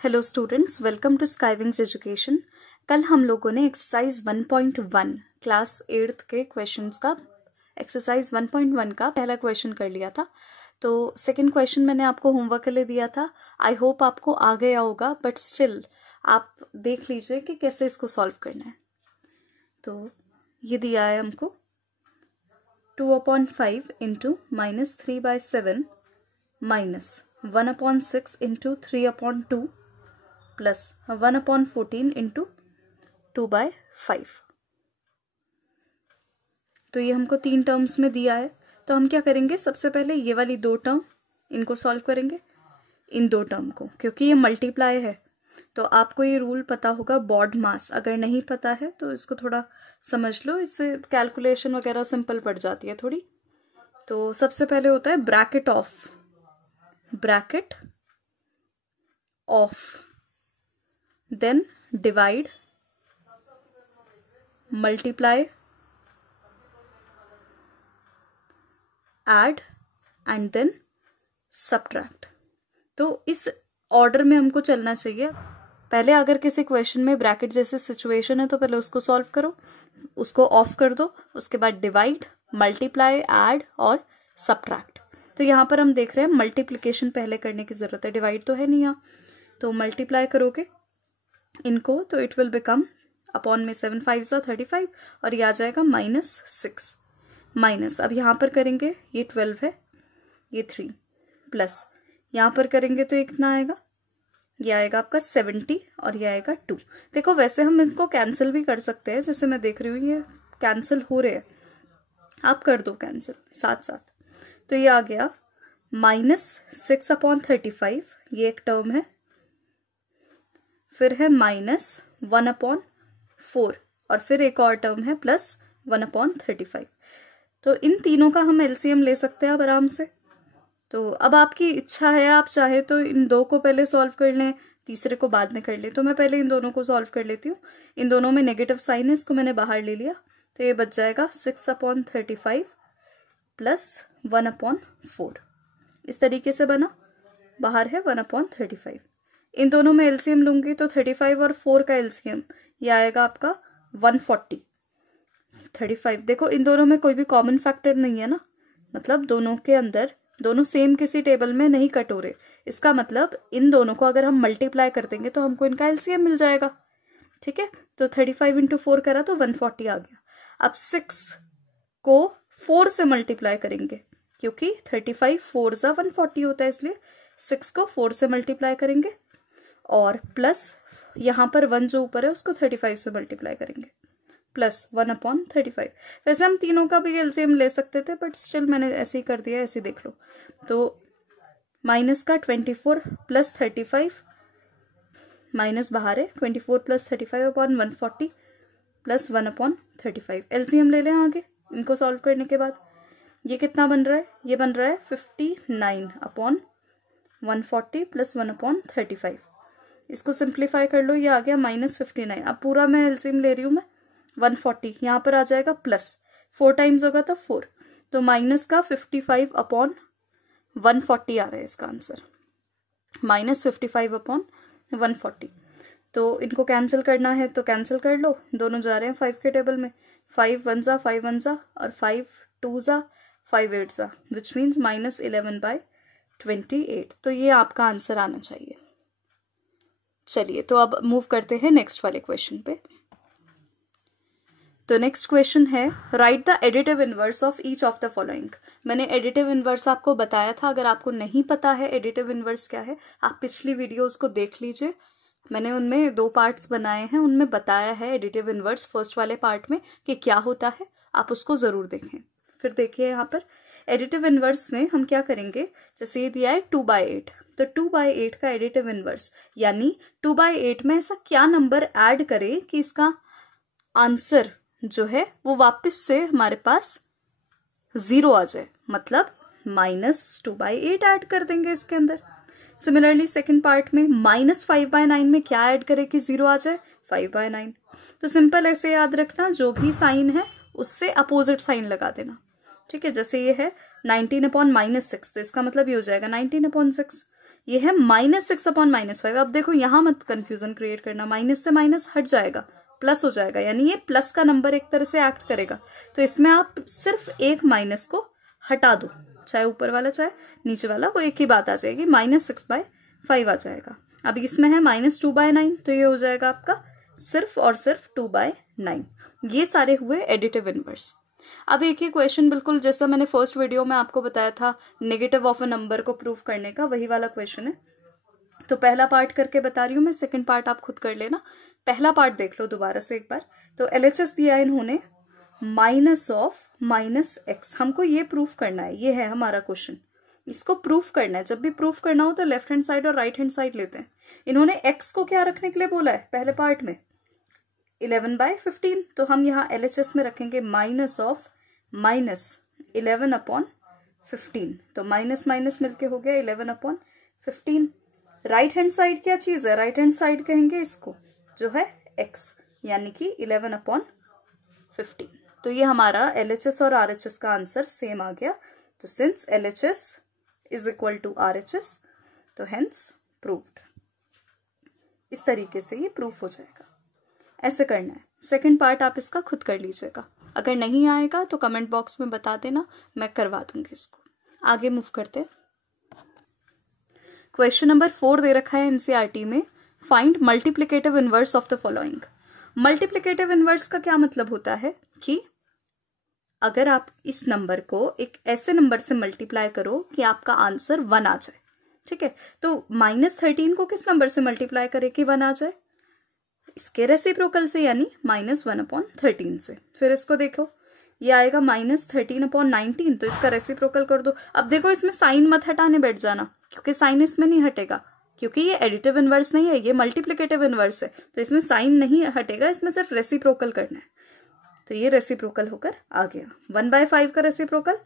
Hello students, welcome to Skywings education. कल हम लोगों ने एक्सरसाइज 1.1 क्लास 8th के क्वेश्चंस का एक्सरसाइज 1.1 का पहला क्वेश्चन कर लिया था। तो सेकंड क्वेश्चन मैंने आपको होमवर्क के लिए दिया था। आई होप आपको आ गया होगा, बट स्टिल आप देख लीजिए कि कैसे इसको सॉल्व करना है। तो ये दिया है हमको 2/5 into -3/7 minus 1/6 into 3/2 plus 1/14 into 2/5। तो ये हमको 3 टर्म्स में दिया है। तो हम क्या करेंगे, सबसे पहले ये वाली 2 टर्म इनको सॉल्व करेंगे, इन 2 टर्म को, क्योंकि ये मल्टीप्लाई है। तो आपको ये रूल पता होगा बॉड मास, अगर नहीं पता है तो इसको थोड़ा समझ लो, इससे कैलकुलेशन वगैरह सिंपल पड़ जाती है थोड़ी। तो सबसे पहले होता है bracket of, then divide, multiply, add and then subtract. तो इस ऑर्डर में हमको चलना चाहिए। पहले अगर किसी क्वेश्चन में ब्रैकेट जैसे सिचुएशन है तो पहले उसको सॉल्व करो, उसको ऑफ कर दो, उसके बाद डिवाइड, मल्टीप्लाई, ऐड और सब्ट्रैक्ट। तो यहाँ पर हम देख रहे हैं मल्टीप्लिकेशन पहले करने की जरूरत है, डिवाइड तो है नहीं यहाँ। तो मल्टीप्लाई करोगे इनको तो इट विल बिकम अपॉन में 7 5 35 और ये आ जाएगा -6 माइनस, अब यहाँ पर करेंगे ये 12 है, ये 3 प्लस यहाँ पर करेंगे तो ये कितना आएगा, ये आएगा आपका 70 और ये आएगा 2। देखो वैसे हम इसको कैंसिल भी कर सकते हैं, जैसे मैं देख रही हूँ ये कैंसिल हो रहे हैं, आप कर दो कैंसिल साथ साथ। तो ये आ गया -6/35, ये एक टर्म है, फिर है -1/4 और फिर एक और टर्म है +1/35। तो इन तीनों का हम एलसीएम ले सकते हैं अब आराम से। तो अब आपकी इच्छा है, आप चाहे तो इन 2 को पहले सॉल्व कर लें, तीसरे को बाद में कर लें। तो मैं पहले इन दोनों को सॉल्व कर लेती हूँ। इन दोनों में नेगेटिव साइन है, इसको मैंने बाहर ले लिया। तो ये बच जाएगा 6/35 प्लस 1/4, इस तरीके से बना, बाहर है 1/35। इन दोनों में एलसीएम लूंगी तो 35 और 4 का एलसीएम ये आएगा आपका 140। 35, देखो इन दोनों में कोई भी कॉमन फैक्टर नहीं है ना, मतलब दोनों के अंदर दोनों सेम किसी टेबल में नहीं कट हो रहे। इसका मतलब इन दोनों को अगर हम मल्टीप्लाई कर देंगे तो हमको इनका एलसीएम मिल जाएगा। ठीक है, तो 35 × 4 करा तो 140 आ गया। अब 6 को 4 से मल्टीप्लाई करेंगे, क्योंकि 35 4 × 140 होता है, इसलिए 6 को 4 से मल्टीप्लाई करेंगे और प्लस यहाँ पर 1 जो ऊपर है उसको 35 से मल्टीप्लाई करेंगे, प्लस 1/35। वैसे हम तीनों का भी एलसीएम ले सकते थे, बट स्टिल मैंने ऐसे ही कर दिया, ऐसे देख लो। तो माइनस का 24 प्लस 35, माइनस बाहर है, 24 प्लस 35/140 प्लस 1/35। एलसीएम ले लें आगे इनको सॉल्व करने के बाद। ये कितना बन रहा है, ये बन रहा है 59/140 प्लस 1/35। इसको सिंप्लीफाई कर लो, ये आ गया -59। अब पूरा मैं एलसीएम ले रही हूँ मैं 140, यहाँ पर आ जाएगा प्लस 4 टाइम्स होगा तो 4, तो माइनस का 55/140 आ रहा है इसका आंसर, -55/140। तो इनको कैंसिल करना है तो कैंसिल कर लो, दोनों जा रहे हैं 5 के टेबल में। 5 1 ज़ा 5 1 ज़ा और 5 2 ज़ा 5 8 ज़ा, विच मीन्स -11/28। तो ये आपका आंसर आना चाहिए। चलिए, तो अब मूव करते हैं नेक्स्ट वाले क्वेश्चन पे। तो नेक्स्ट क्वेश्चन है, right the additive inverse of each of the following. मैंने एडिटिव इनवर्स आपको बताया था, अगर आपको नहीं पता है एडिटिव इनवर्स क्या है, आप पिछली वीडियोस को देख लीजिए। मैंने उनमें 2 पार्ट्स बनाए हैं, उनमें बताया है एडिटिव इनवर्स फर्स्ट वाले पार्ट में कि क्या होता है, आप उसको जरूर देखें। फिर देखिए यहाँ पर एडिटिव इनवर्स में हम क्या करेंगे, जैसे ये दिया है 2/8, तो 2/8 का एडिटिव इनवर्स यानी 2/8 में ऐसा क्या नंबर ऐड करें कि इसका आंसर जो है वो वापस से हमारे पास 0 आ जाए, मतलब -2/8 ऐड कर देंगे इसके अंदर। सिमिलरली सेकंड पार्ट में -5/9 में क्या ऐड करें कि 0 आ जाए, 5/9। तो सिंपल ऐसे याद रखना, जो भी साइन है उससे अपोजिट साइन लगा देना। ठीक है, जैसे ये है 19/-6, तो इसका मतलब ये हो जाएगा 19/6। ये है -6/-5। अब देखो यहाँ मत कंफ्यूजन क्रिएट करना, माइनस से माइनस हट जाएगा, प्लस हो जाएगा, यानी ये प्लस का नंबर एक तरह से एक्ट करेगा। तो इसमें आप सिर्फ एक माइनस को हटा दो, चाहे ऊपर वाला चाहे नीचे वाला, वो एक ही बात आ जाएगी, -6/5 आ जाएगा। अब इसमें है -2/9, तो ये हो जाएगा आपका सिर्फ और सिर्फ 2/9। ये सारे हुए एडिटिव इनवर्स। अब एक ही क्वेश्चन बिल्कुल जैसा मैंने फर्स्ट वीडियो में आपको बताया था नेगेटिव ऑफ अ नंबर को प्रूव करने का, वही वाला क्वेश्चन है। तो पहला पार्ट करके बता रही हूँ मैं, सेकंड पार्ट आप खुद कर लेना। पहला पार्ट देख लो दोबारा से एक बार। तो LHS दिया इन्होंने -(-x), हमको ये प्रूफ करना है, ये है हमारा क्वेश्चन, इसको प्रूफ करना है। जब भी प्रूफ करना हो तो लेफ्ट हैंड साइड और राइट हैंड साइड लेते हैं। इन्होंने x को क्या रखने के लिए बोला है पहले पार्ट में, 11/15, तो हम यहाँ LHS में रखेंगे -11/15, तो माइनस माइनस मिलके हो गया 11/15। राइट हैंड साइड क्या चीज है, राइट हैंड साइड कहेंगे इसको जो है x, यानी कि 11/15। तो ये हमारा LHS और RHS का आंसर सेम आ गया। तो since LHS is equal to RHS, तो हेंस प्रूव्ड। इस तरीके से ये प्रूफ हो जाएगा। ऐसे करना है। सेकंड पार्ट आप इसका खुद कर लीजिएगा, अगर नहीं आएगा तो कमेंट बॉक्स में बता देना, मैं करवा दूंगी इसको। आगे मूव करते हैं। क्वेश्चन नंबर 4 दे रखा है NCERT में, find multiplicative inverse of the following. Multiplicative inverse का क्या मतलब होता है कि अगर आप इस नंबर को एक ऐसे नंबर से मल्टीप्लाई करो कि आपका आंसर 1 आ जाए, ठीक है। तो -13 को किस नंबर से मल्टीप्लाई करे कि 1 आ जाए, इसके रेसिप्रोकल से, यानी -1/13 से। फिर इसको देखो, ये आएगा -13/19, तो इसका रेसिप्रोकल कर दो। अब देखो इसमें साइन मत हटाने बैठ जाना, क्योंकि साइन इसमें नहीं हटेगा, क्योंकि ये एडिटिव इनवर्स नहीं है, ये मल्टीप्लिकेटिव इनवर्स है। तो इसमें साइन नहीं हटेगा, इसमें सिर्फ रेसिप्रोकल करना है। तो ये रेसिप्रोकल होकर आ गया। 1/5 का रेसिप्रोकल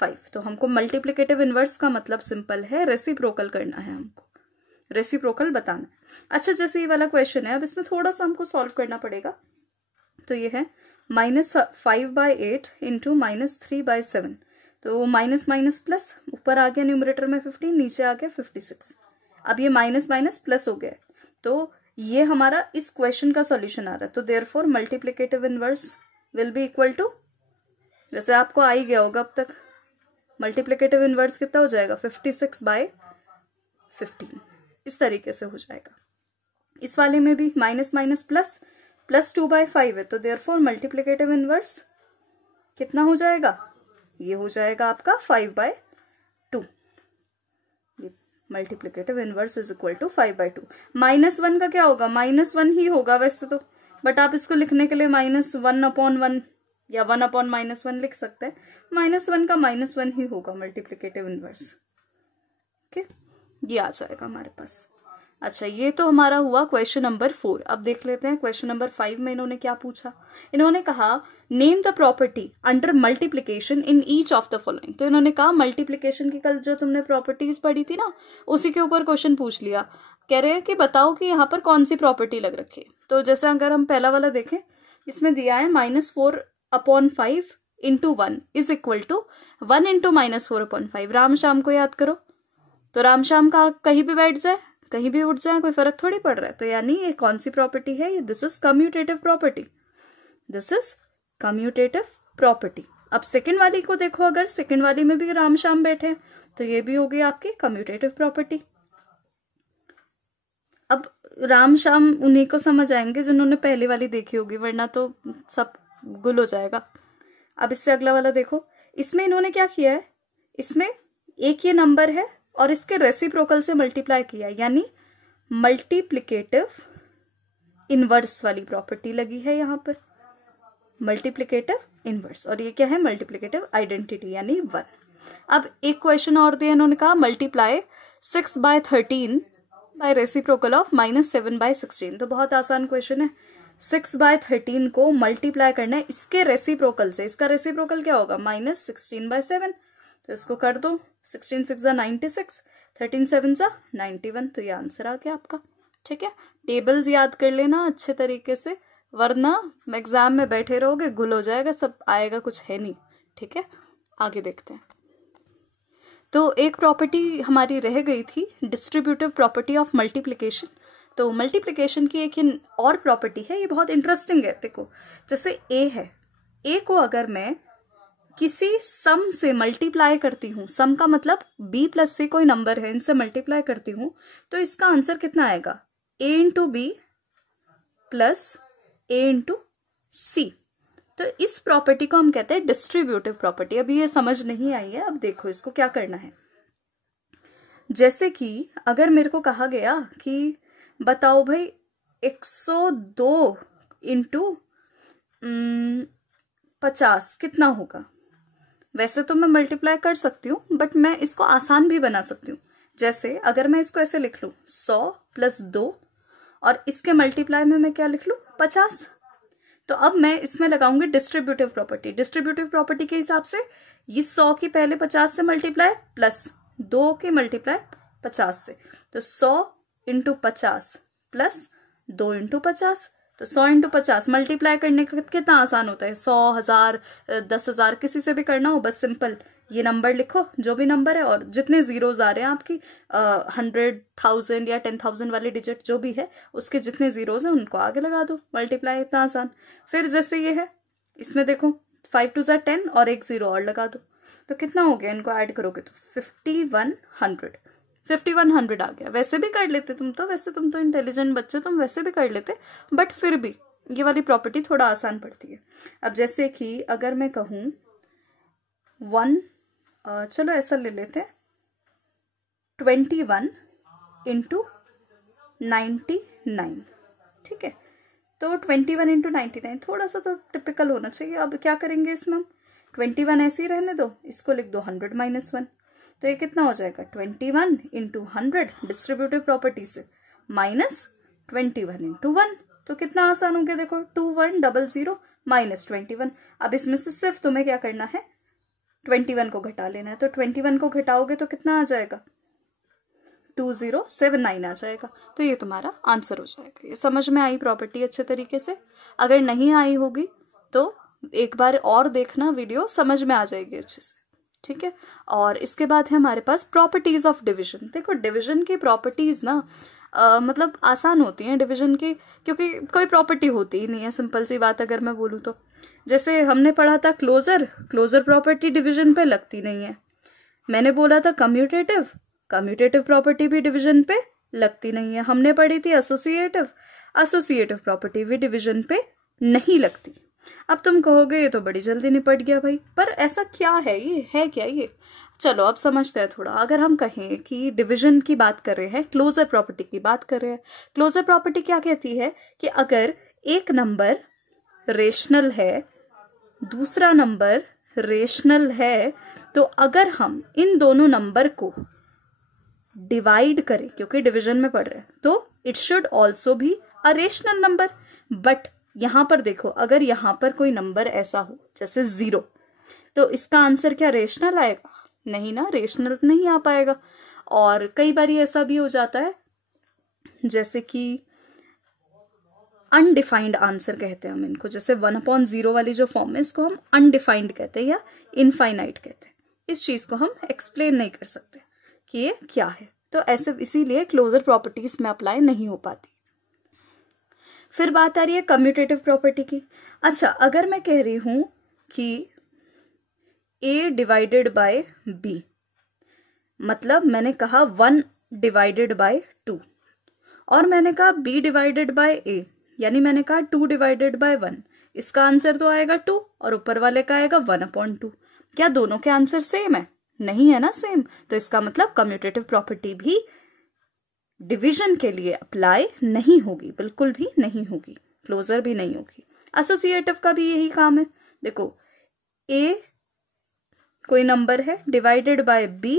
5। तो हमको मल्टीप्लिकेटिव इनवर्स का मतलब सिंपल है, रेसिप्रोकल करना है, हमको रेसिप्रोकल बताना है। अच्छा, जैसे ये वाला क्वेश्चन है, अब इसमें थोड़ा सा हमको सॉल्व करना पड़ेगा। तो ये है -5/8 इंटू -3/7, तो माइनस माइनस प्लस, ऊपर आ गया न्यूमरेटर में 15, नीचे आ गया 56। अब ये माइनस माइनस प्लस हो गया, तो ये हमारा इस क्वेश्चन का सॉल्यूशन आ रहा है। तो therefore multiplicative inverse will be equal to, वैसे आपको आ ही गया होगा अब तक, मल्टीप्लिकेटिव इनवर्स कितना हो जाएगा 56/15, इस तरीके से हो जाएगा। इस वाले में भी माइनस माइनस प्लस, प्लस 2/5 है, तो देयरफॉर मल्टीप्लिकेटिव इनवर्स कितना हो जाएगा, ये हो जाएगा आपका 5/2। Multiplicative inverse is equal to 5/2। -1 का क्या होगा, -1 ही होगा वैसे तो, बट आप इसको लिखने के लिए -1/1 या 1/-1 लिख सकते हैं। -1 का -1 ही होगा मल्टीप्लिकेटिव इनवर्स। ओके, ये आ जाएगा हमारे पास। अच्छा, ये तो हमारा हुआ क्वेश्चन नंबर 4। अब देख लेते हैं क्वेश्चन नंबर 5 में इन्होंने क्या पूछा। इन्होंने कहा name the property under multiplication in each of the following. तो इन्होंने कहा मल्टीप्लिकेशन की कल जो तुमने प्रॉपर्टीज पढ़ी थी ना, उसी के ऊपर क्वेश्चन पूछ लिया। कह रहे हैं कि बताओ कि यहाँ पर कौन सी प्रॉपर्टी लग रखी है। तो जैसे अगर हम पहला वाला देखें, इसमें दिया है -4/5 into 1 is equal to 1 into -4/5। Ram शाम को याद करो, तो राम शाम का कहीं भी बैठ जाए, कहीं भी उठ जाए, कोई फर्क थोड़ी पड़ रहा है। तो यानी ये कौन सी प्रॉपर्टी है, ये this is commutative property, this is commutative property. अब सेकंड वाली को देखो, अगर सेकंड वाली में भी राम शाम बैठे तो ये भी हो गई आपकी कम्यूटेटिव प्रॉपर्टी। अब राम शाम उन्हीं को समझ आएंगे जिन्होंने पहली वाली देखी होगी, वरना तो सब गुल हो जाएगा। अब इससे अगला वाला देखो, इसमें इन्होंने क्या किया है, इसमें एक ये नंबर है और इसके रेसिप्रोकल से मल्टीप्लाई किया, यानी मल्टीप्लिकेटिव इनवर्स वाली प्रॉपर्टी लगी है यहाँ पर, मल्टीप्लिकेटिव इनवर्स। और ये क्या है, मल्टीप्लिकेटिव आइडेंटिटी, यानी 1। अब एक क्वेश्चन और दिया, इन्होंने कहा मल्टीप्लाई 6/13 बाय रेसिप्रोकल ऑफ -7/16। तो बहुत आसान क्वेश्चन है। 6/13 को मल्टीप्लाई करना है इसके रेसिप्रोकल से। इसका रेसिप्रोकल क्या होगा, -16/7। तो इसको कर दो, 16 6 96, 13 7 91। तो ये आंसर आ गया आपका। ठीक है, टेबल्स याद कर लेना अच्छे तरीके से, वरना एग्जाम में बैठे रहोगे गुल हो जाएगा, सब आएगा कुछ है नहीं। ठीक है, आगे देखते हैं। तो एक प्रॉपर्टी हमारी रह गई थी, डिस्ट्रीब्यूटिव प्रॉपर्टी ऑफ मल्टीप्लिकेशन। तो मल्टीप्लिकेशन की एक और प्रॉपर्टी है, ये बहुत इंटरेस्टिंग है। देखो जैसे ए है, ए को अगर मैं किसी सम से मल्टीप्लाई करती हूँ, सम का मतलब बी प्लस सी कोई नंबर है, इनसे मल्टीप्लाई करती हूँ, तो इसका आंसर कितना आएगा, ए इंटू बी प्लस ए इंटू सी। तो इस प्रॉपर्टी को हम कहते हैं डिस्ट्रीब्यूटिव प्रॉपर्टी। अभी ये समझ नहीं आई है, अब देखो इसको क्या करना है। जैसे कि अगर मेरे को कहा गया कि बताओ भाई 102 इंटू 50 कितना होगा। वैसे तो मैं मल्टीप्लाई कर सकती हूँ, बट मैं इसको आसान भी बना सकती हूँ। जैसे अगर मैं इसको ऐसे लिख लूँ 100 प्लस 2 और इसके मल्टीप्लाई में मैं क्या लिख लूँ 50। तो अब मैं इसमें लगाऊंगी डिस्ट्रीब्यूटिव प्रॉपर्टी। डिस्ट्रीब्यूटिव प्रॉपर्टी के हिसाब से ये 100 की पहले 50 से मल्टीप्लाई प्लस 2 की मल्टीप्लाई 50 से, तो 100 इंटू 50 प्लस 2 इंटू 50। तो 100 इंटू 50 मल्टीप्लाई करने का कितना आसान होता है, 100, 1000, 10,000 किसी से भी करना हो, बस सिंपल ये नंबर लिखो जो भी नंबर है, और जितने जीरोज आ रहे हैं आपकी 100, 1000 या 10,000 वाली डिजिट जो भी है उसके जितने जीरोज हैं उनको आगे लगा दो, मल्टीप्लाई इतना आसान। फिर जैसे ये है, इसमें देखो 5 2 10 और एक जीरो और लगा दो, तो कितना हो गया, इनको ऐड करोगे तो 5100 आ गया। वैसे भी कर लेते तुम तो, वैसे तुम तो इंटेलिजेंट बच्चे, तुम वैसे भी कर लेते, बट फिर भी ये वाली प्रॉपर्टी थोड़ा आसान पड़ती है। अब जैसे कि अगर मैं कहूँ 1, चलो ऐसा ले लेते हैं 21 इंटू 99, ठीक है। तो 21 इंटू 99 थोड़ा सा तो टिपिकल होना चाहिए। अब क्या करेंगे इसमें हम, 21 ऐसे ही रहने दो, इसको लिख दो 100 माइनस 1, तो ये कितना हो जाएगा 21 इंटू 100 डिस्ट्रीब्यूटिव प्रॉपर्टी से माइनस 21 इंटू 1। तो कितना आसान हो गया, देखो 2100 माइनस 21। अब इसमें से सिर्फ तुम्हें क्या करना है, 21 को घटा लेना है। तो 21 को घटाओगे तो कितना आ जाएगा, 2079 आ जाएगा। तो ये तुम्हारा आंसर हो जाएगा। ये समझ में आई प्रॉपर्टी अच्छे तरीके से। अगर नहीं आई होगी तो एक बार और देखना वीडियो, समझ में आ जाएगी अच्छे से, ठीक है। और इसके बाद है हमारे पास प्रॉपर्टीज ऑफ डिवीजन। देखो डिवीजन की प्रॉपर्टीज ना मतलब आसान होती हैं डिवीजन की, क्योंकि कोई प्रॉपर्टी होती ही नहीं है, सिंपल सी बात अगर मैं बोलूँ तो। जैसे हमने पढ़ा था क्लोजर प्रॉपर्टी डिवीजन पे लगती नहीं है। मैंने बोला था कम्यूटेटिव प्रॉपर्टी भी डिवीजन पे लगती नहीं है। हमने पढ़ी थी एसोसिएटिव प्रॉपर्टी भी डिवीजन पे नहीं लगती। अब तुम कहोगे ये तो बड़ी जल्दी निपट गया भाई, पर ऐसा क्या है, ये है क्या ये। चलो अब समझते हैं थोड़ा। अगर हम कहें कि डिवीजन की बात कर रहे हैं, क्लोजर प्रॉपर्टी की बात कर रहे हैं, क्लोजर प्रॉपर्टी क्या कहती है कि अगर एक नंबर रेशनल है, दूसरा नंबर रेशनल है, तो अगर हम इन दोनों नंबर को डिवाइड करें, क्योंकि डिवीजन में पढ़ रहे हैं, तो it should also be a rational number. But यहां पर देखो, अगर यहां पर कोई नंबर ऐसा हो जैसे 0, तो इसका आंसर क्या रेशनल आएगा, नहीं ना, रेशनल नहीं आ पाएगा। और कई बार ऐसा भी हो जाता है जैसे कि अनडिफाइंड आंसर कहते हैं हम इनको, जैसे 1/0 वाली जो फॉर्म है इसको हम अनडिफाइंड कहते हैं या इनफाइनाइट कहते हैं। इस चीज को हम एक्सप्लेन नहीं कर सकते कि ये क्या है, तो ऐसे इसीलिए क्लोजर प्रॉपर्टीज में अप्लाई नहीं हो पाती। फिर बात आ रही है कम्यूटेटिव प्रॉपर्टी की। अच्छा, अगर मैं कह रही हूं कि a डिवाइडेड बाय b, मतलब मैंने कहा 1 डिवाइडेड बाय 2, और मैंने कहा b डिवाइडेड बाय a, यानी मैंने कहा 2 डिवाइडेड बाय 1, इसका आंसर तो आएगा 2 और ऊपर वाले का आएगा 1/2। क्या दोनों के आंसर सेम है, नहीं है ना सेम, तो इसका मतलब कम्यूटेटिव प्रॉपर्टी भी डिवीजन के लिए अप्लाई नहीं होगी, बिल्कुल भी नहीं होगी, क्लोजर भी नहीं होगी। एसोसिएटिव का भी यही काम है। देखो a कोई नंबर है डिवाइडेड बाय b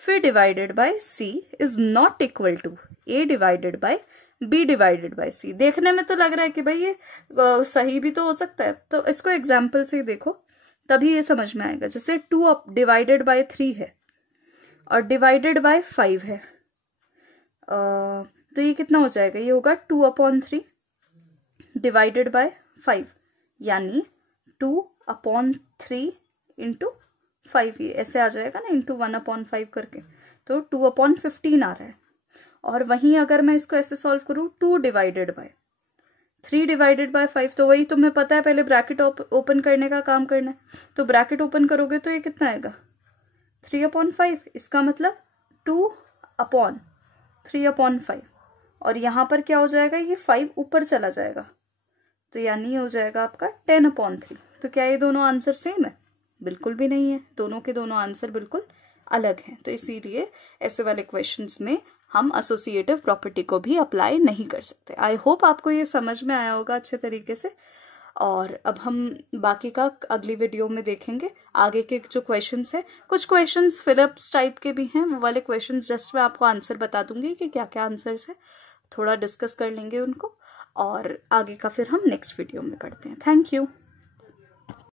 फिर divided by c is not equal to a divided by b divided by c। देखने में तो लग रहा है कि भाई ये सही भी तो हो सकता है, तो इसको एग्जाम्पल से देखो तभी ये समझ में आएगा। जैसे 2 डिवाइडेड बाय 3 है और डिवाइडेड बाय 5 है, तो ये कितना हो जाएगा, ये होगा 2/3 डिवाइडेड बाय 5, यानी 2/3 इंटू 5 ये ऐसे आ जाएगा ना, इंटू 1/5 करके, तो 2/15 आ रहा है। और वहीं अगर मैं इसको ऐसे सॉल्व करूँ 2 डिवाइडेड बाय 3 डिवाइडेड बाय 5, तो वही तुम्हें पता है पहले ब्रैकेट ओपन करने का काम करना है। तो ब्रैकेट ओपन करोगे तो ये कितना आएगा 3/5, इसका मतलब 2/3/5, और यहाँ पर क्या हो जाएगा, ये 5 ऊपर चला जाएगा, तो यानी हो जाएगा आपका 10/3। तो क्या ये दोनों आंसर सेम है? बिल्कुल भी नहीं है, दोनों के दोनों आंसर बिल्कुल अलग हैं। तो इसीलिए ऐसे वाले क्वेश्चंस में हम एसोसिएटिव प्रॉपर्टी को भी अप्लाई नहीं कर सकते। आई होप आपको ये समझ में आया होगा अच्छे तरीके से। और अब हम बाकी का अगली वीडियो में देखेंगे आगे के जो क्वेश्चंस हैं। कुछ क्वेश्चंस फिलिप्स टाइप के भी हैं, वो वाले क्वेश्चंस जस्ट मैं आपको आंसर बता दूंगी कि क्या क्या आंसर्स है, थोड़ा डिस्कस कर लेंगे उनको, और आगे का फिर हम नेक्स्ट वीडियो में पढ़ते हैं। Thank you.